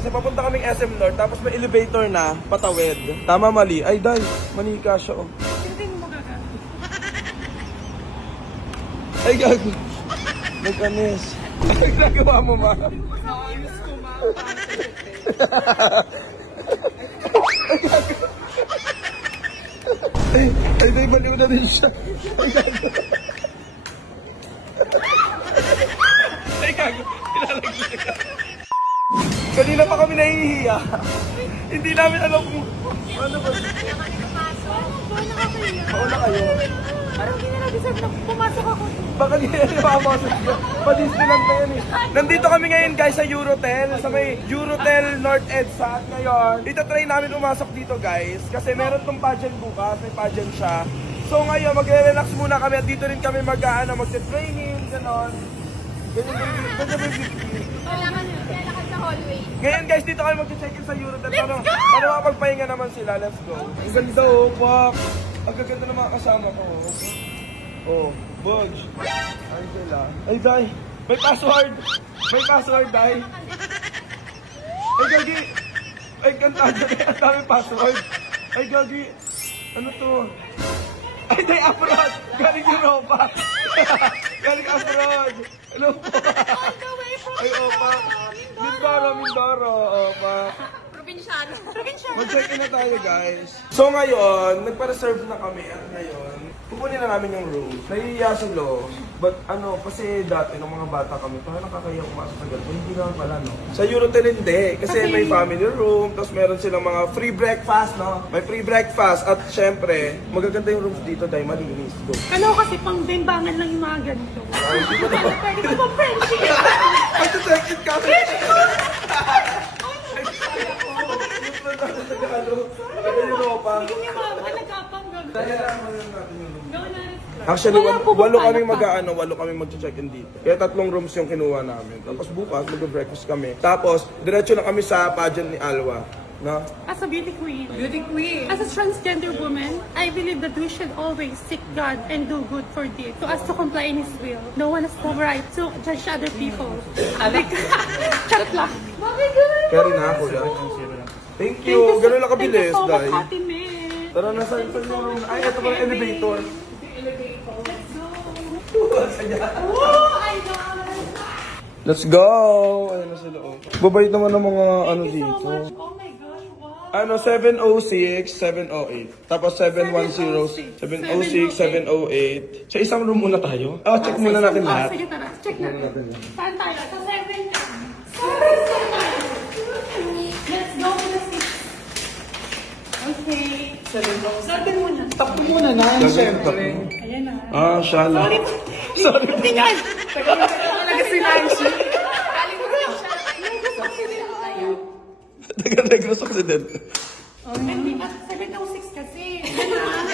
Kasi papunta kaming SM North, tapos may elevator na, patawid. Tama, mali. Ay, dahil, manika siya, oh. Hindi mo magagano. Ay, gago. Nagkanis. Ay, nagawa mo, ma. Ayos ko, ma. Ay, gago. Ay, dahil, baliw na rin siya. Ay, gago. Ay, gago. Pinalaglag ka. Kanina pa kami nahihiya. Hindi namin alam kung ano ba. Pauna kayo. Parang hindi na deserve na pumasok ako. Baka hindi na napapasok siya. Pa-Disneyland na yan eh. Nandito kami ngayon guys sa Eurotel. Sa may Eurotel North EDSA. Ngayon, dito try namin umasok dito guys. Kasi meron tong pageant bukas. May pageant siya. So ngayon, magre-relax muna kami. At dito rin kami mag-training. Ganon. Kailangan sa hallway. Ngayon guys, dito kami mag-check-in sa Eurotel. Para makapagpahinga naman sila. Let's go. Ang ganda oh, pak. Ang gaganda ng mga kasama ko. Oh, Budge. Ay, sila. Ay, Day. May password. May password, Day. Ay, Gagi. Ay, kantado. Ang dami password. Ay, Gagi. Ano to? Ay, Day, abroad. Galing Europa. Galing abroad. Hello po. Ay, opa. Mindoro, opa. Probinsyano. Mag-check-in na tayo, guys. So ngayon, nagpa-reserve na kami at ngayon, kukunin na namin yung room. Nahihiya sa Lo. But ano, kasi dati nung mga bata kami, parang nakakaya pumasok sa ganito. Hindi naman pala, no? Sa Eurotel hindi. Kasi may family room, tapos meron silang mga free breakfast, no? May free breakfast. At syempre, magaganda yung rooms dito dahil malinis. Go. Ano kasi pang bimbangan lang yung mga ganito. Pwede ko pang friendship. Mag-check-in kami. Actually, walo kami mag-check-in dito. Kaya 3 rooms yung kinuha namin. Tapos bukas, mag-breakfast kami. Tapos, diretso na kami sa pageant ni Alwa. No? As a beauty queen. As a transgender woman, I believe that we should always seek God and do good for deed. To us to comply in His will. No one has the right to judge other people. Chat lang. Carry na ako yan. Thank you. Ganun lang kabilis, Thank you so much, Day. Ate May. Tara na sa yung room. Ay, ito pala elevator. Let's go! Ayun na sila. Babait naman ng mga ano dito. Oh my gosh, wow. Ano, 706, 708. Tapos 710, 706, 708. Sa isang room muna tayo. Check muna natin lahat. Sige, tara. Check natin. Saan tayo? Sa 7. Let's go to the 6. Okay. 7 muna. Takbo muna na, siyempre. Ayan na. Shala. Sorry. Tingnan. Talaga si Nancy. Taga-Negros Occident. Hindi ba? 706 kasi.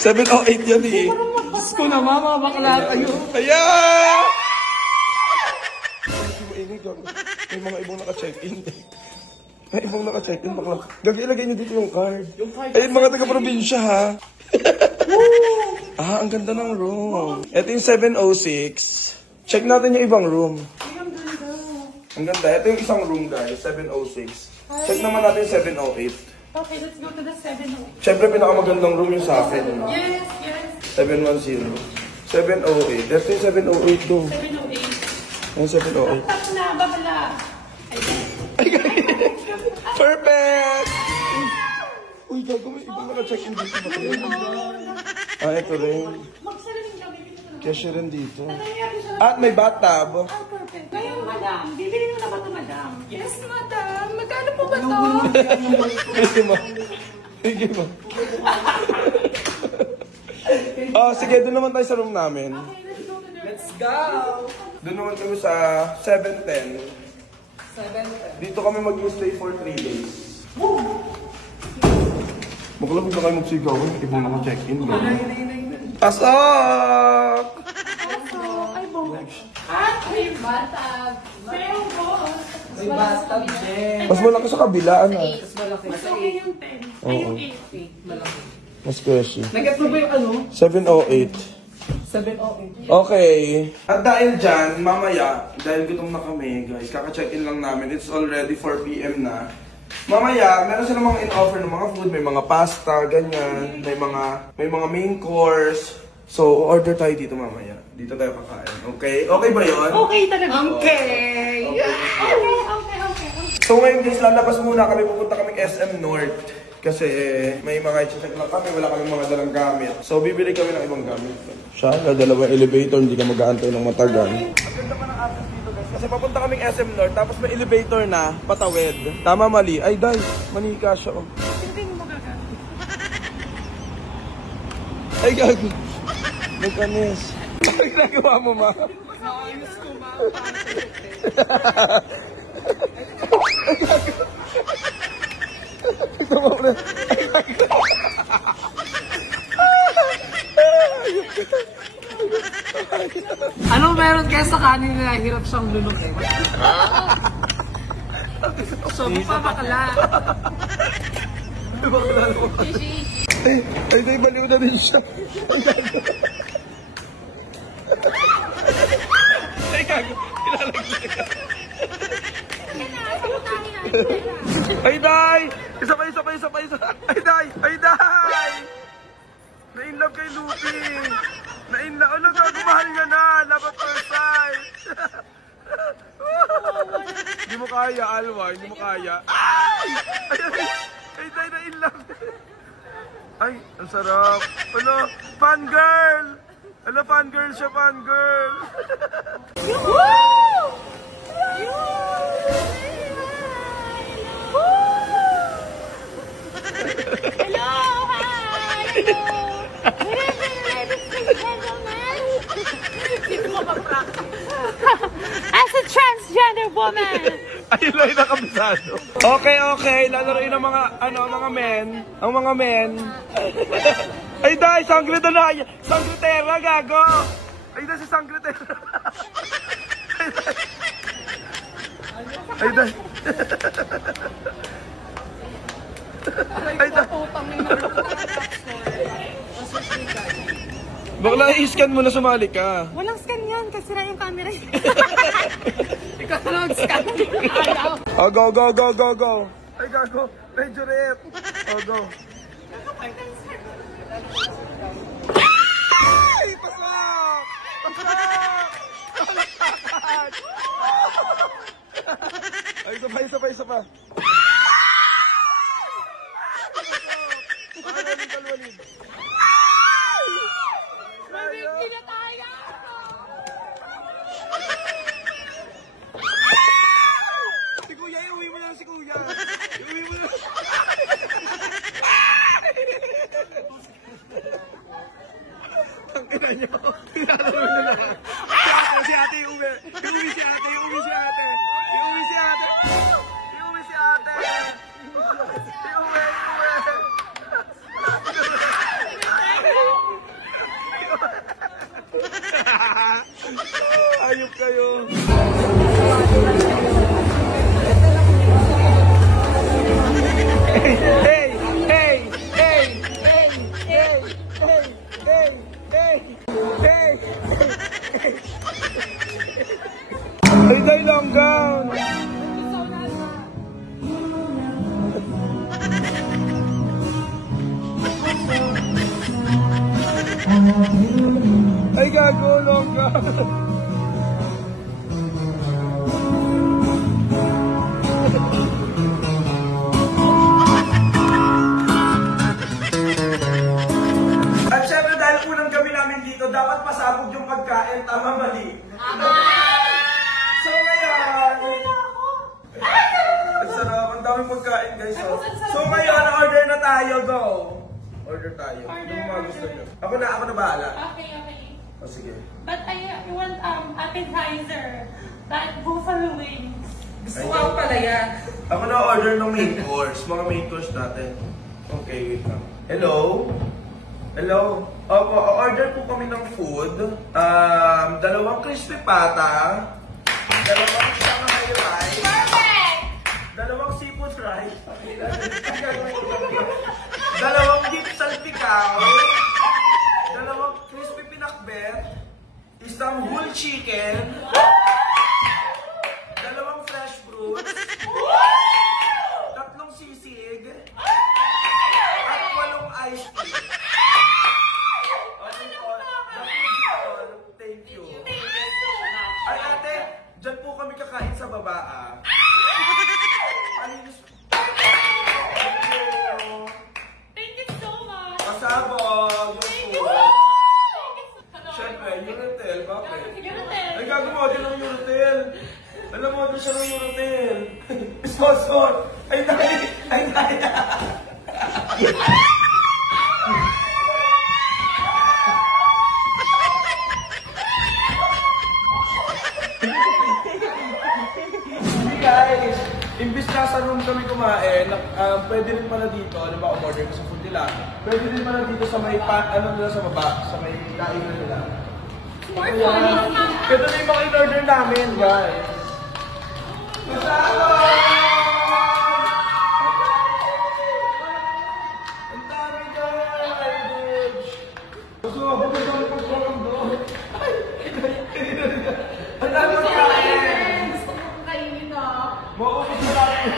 708 yan eh. Diyos ko na, mama, bakla kayo. Ayan! May mga ibang naka-check-in. May ibang naka-check-in. Gagi, ilagay niyo dito yung card. Ayun, mga taga-probinsya ha. Ang ganda ng room. Ito yung 706. Check natin yung ibang room. Ang ganda. Ito yung isang room guys, 706. Check naman natin yung 708. Okay, let's go to the 708. Siyempre, pinakamagandang room yung sa akin. Yes. 710. 708. Ito yung 708 doon. 708. Yung 708. Tap na, babala. Ay, perfect! Uy, gago, may ibang naka-check-in dito. Ito rin. Magsalamin kami. Cashier rin dito. At may bathtub. Perfect. Ngayon, madam. Bibili mo na ba ito, madam? Yes, madam. Magkano po ba ito? Sige, ma. Sige, ma. Sige, doon naman tayo sa room namin. Let's go! Doon naman kami sa 710. Dito kami mag-stay for 3 days. Makalapit na kayo magsigaw. Ibang naka-check-in. Pasok! Ay, bongo. At may bathtub. Pero, boss. May bathtub, Jen. Mas malaki sa kabila, ano? Mas malaki. Mas okay yung 10. Ay, yung 8. Malaki. Mas keshy. Nag-get mo ba yung ano? 708. 708. Okay. At dahil dyan, mamaya, dahil gutom na kami, guys, kaka-check-in lang namin. It's already 4 PM na. Mamaya, meron silang mga in-offer ng mga food, may mga pasta, ganyan, may mga main course. So, order tayo dito mamaya. Dito tayo kakain. Okay? Okay ba yun? Okay talaga. Okay. Okay. So ngayon guys, lalabas muna kami, pupunta kami SM North. Kasi may mga i-check lang kami, wala kaming mga dalang gamit. So bibili kami ng ibang gamit. Siya, dalawang elevator, hindi ka mag-aantay ng matagal. Ang ganda pa ng access dito guys. Kasi papunta kaming SM North, tapos may elevator na, patawid. Tama, mali. Ay, dahil, manika siya. Oh. Hindi mo magagamit. Ay, gago. Nagkanis. Ay, ginagawa mo, ma? Naayos ko, ma. Ito mo na. Anong meron kaya sa kanin na hirap siyang lunukin? So, pa bakla. Bakla naman. Ay, dahil baliw na rin siya. Ay, gago. Ilalagay ka. Ay, Day! Isa pa. Ay, Day! Na-inlove kay Lupi! Na-inlove. Ano, gago, mahal niya na! Love at first sight! Hindi mo kaya, Alwa. Hindi mo kaya. Ay! Ay, Day, na-inlove! Ay, ang sarap! Ano? Fangirl! Ano, fangirl siya, fangirl! Hello! Hi! Hello! Good evening, ladies and gentlemen! Dito mo pa-prank. As a transgender woman! Ayun lang yung nakabisado. Okay. Lalaroin ng mga men. Ang mga men. Ay, Day! Sangritera, gago! Ay, Day, si Sangritera. Ay, Day. Ay, Day. Bakla, i-scan mo na, sumali ka. Walang scan yan kasi na yung camera. Ikaw na mag-scan. Oh, go. Ay, gago. Medyo rep. Oh, go. Ay, pasok! Ay, isa pa. Walid. Hindi na tayo! Si Kuya, iuwi mo na si Kuya. Iuwi mo na. Ang ina nyo. Tinalawin na lang. Si ate iuwi. Iuwi si ate. Ayop kayo. Ay, day long gown. Ay, gago, long gown. At syempre dahil unang gabi namin dito, dapat pasabog yung pagkain, tama mali? So ngayon, ang sarap, ang daming pagkain guys. So ngayon, order na tayo, go! Order tayo. Ano mga gusto nyo? Ako na bahala. Okay. O sige. But I want appetizer. That buffalo wings. Gusto ko pala yan. Ako na order ng main course, mga main course natin. Okay, wait lang. Hello? Opo, order po kami ng food. 2 crispy pata. 2 Shanghai rice. Perfect! 2 seafood rice. 2 beef salpicao. 2 crispy pinakbet. 1 whole chicken. 2 fresh fruits. 3 Sponsor! Ay, dahil! Ay, dahil! Guys, imbis nasa room kami kumain, pwede rin pala dito, ano ba, umorder ko sa food nila. Pwede rin pala dito sa may, ano nila sa baba, sa may kainan nila. Ayan. Ito na yung mga in-order namin, guys. Kasama! Ang dami, guys! Gusto mo, bakit kami pag-program doon? Ang dami kain! Mauubos na natin.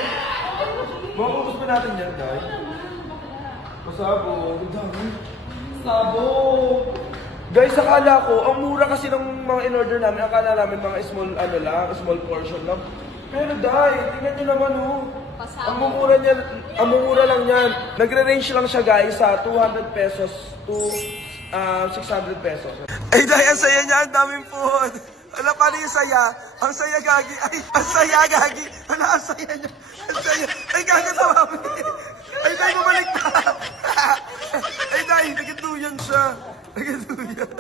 Mauubos pa natin yan, guys. Pasabog. Ang dami. Pasabog. Guys, akala ko, ang mura kasi ng mga in-order namin, akala namin mga small, ano lang, small portion lang. Pero dahil, tingnan nyo naman, oh. Ang mumura lang yan. Nagre-range lang siya, guys, sa 200 pesos to 600 pesos. Ay, dahil, ang saya niya, ang daming food. Ano, paano yung saya? Ang saya, gagi. Ay, ang saya, gagi. Ano, ang saya niya? Ang saya. Ay, gagatawa mo. Ay, dahil, bumalik na. Ay, dahil, nagituyan siya. Nagituyan.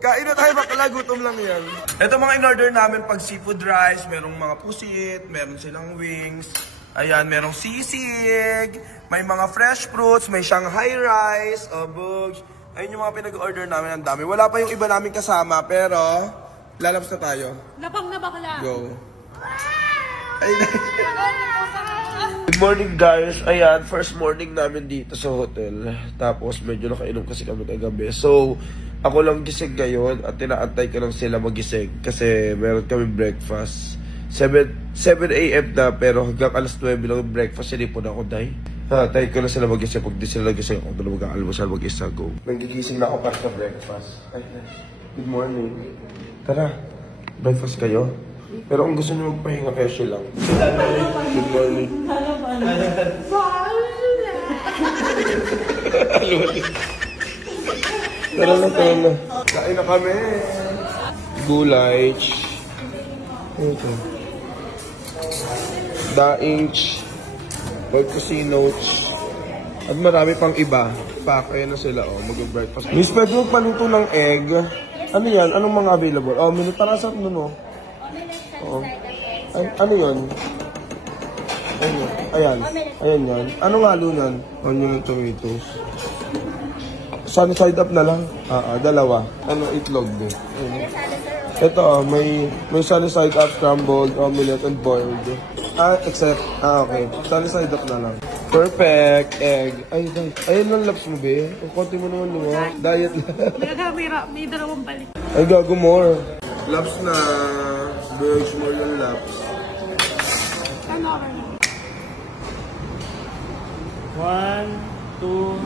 Kain na tayo, bakla. Gutom lang yan. Ito mga in-order namin pag seafood rice. Merong mga pusit, meron silang wings. Ayan, merong sisig. May mga fresh fruits, may Shanghai rice, bugs. Ayun yung mga pinag-order namin. Ang dami. Wala pa yung iba namin kasama, pero lalabas na tayo. Lapang na bakla. Go. Ay, good morning, guys. Ayan, first morning namin dito sa hotel. Tapos medyo nakainom kasi kami kagabi. So, ako lang gising ngayon at tinaantay ko lang sila magising kasi meron kami breakfast. 7 a.m. na pero hanggang alas 9 lang yung breakfast. Sinipon ako, day. Tayo ko lang sila magising. Pag di sila nagising, ako na mag-aalmusal mag-isa. Go. Nagigising na ako para sa breakfast. Ay, good morning. Tara, breakfast kayo. Pero kung gusto nyo magpahinga kayo siya lang. Good morning. Tara na, tara na. Kain na kami. Gulay. Ito. Daing. Porcosinos. At marami pang iba. Ayan na sila, oh. Mag-breakfast. Miss, pwede magpaluto ng egg. Ano yan? Anong mga available? Oh, minute para sa ano, no? Oo. Ano yun? Ayan. Ayan yan. Anong halo yan? Onion and tomatoes. Sunny side up na lang? Dalawa. Ano, itlog din. Ito, may sunny side up, scrambled, omelette, and boiled. Okay. Sunny side up na lang. Perfect. Egg. Ay, ayun lang laps mo, be. Ang konti mo naman luwa. Diet na. May dalawang balik. Ay, gago more. Laps na. Burgs more yung laps. Ano? 1, 2...